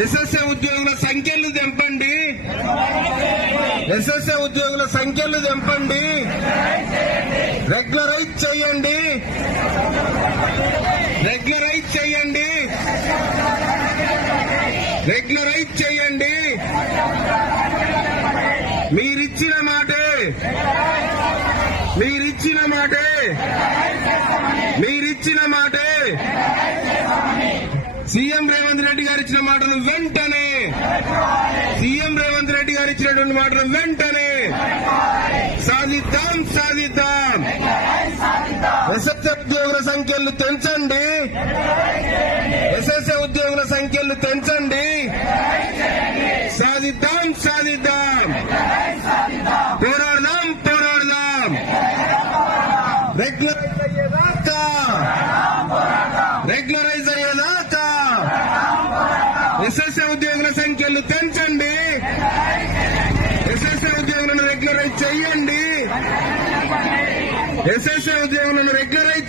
SSA ఉద్యోగుల సంఖ్యలు తెంపండి. SSA ఉద్యోగుల సంఖ్యలు తెంపండి. రెగ్యులరైజ్ చేయండి. రెగ్యులరైజ్ చేయండి. రెగ్యులరైజ్ చేయండి. మీరిచ్చిన మాటే మీరిచ్చిన మాటే మీరిచ్చిన మాటే సీఎం రేవంత్ రెడ్డి గారు ఇచ్చిన మాటలు వెంటనే సీఎం రేవంత్ రెడ్డి గారు ఇచ్చినటువంటి మాటలు వెంటనే సాధిద్దాం సాధిద్దాం. ఎస్ఎస్ఏ ఉద్యోగుల సంఖ్యలు పెంచండి. ఎస్ఎస్ఏ ఉద్యోగుల సంఖ్యలు పెంచండి. సాధిద్దాం సాధిద్దాం. పోరాడదాం పోరాడదాం. రెగ్యులరైజ్ అయ్యేదాకా రెగ్యులరైజ్ అయ్యేదాకా ఎస్ఎస్ఏ ఉద్యోగుల సంఖ్యలు పెంచండి. ఎస్ఎస్ఏ ఉద్యోగులను రెగ్యులరైజ్ చేయండి. ఎస్ఎస్ఏ ఉద్యోగులను రెగ్యులరైజ్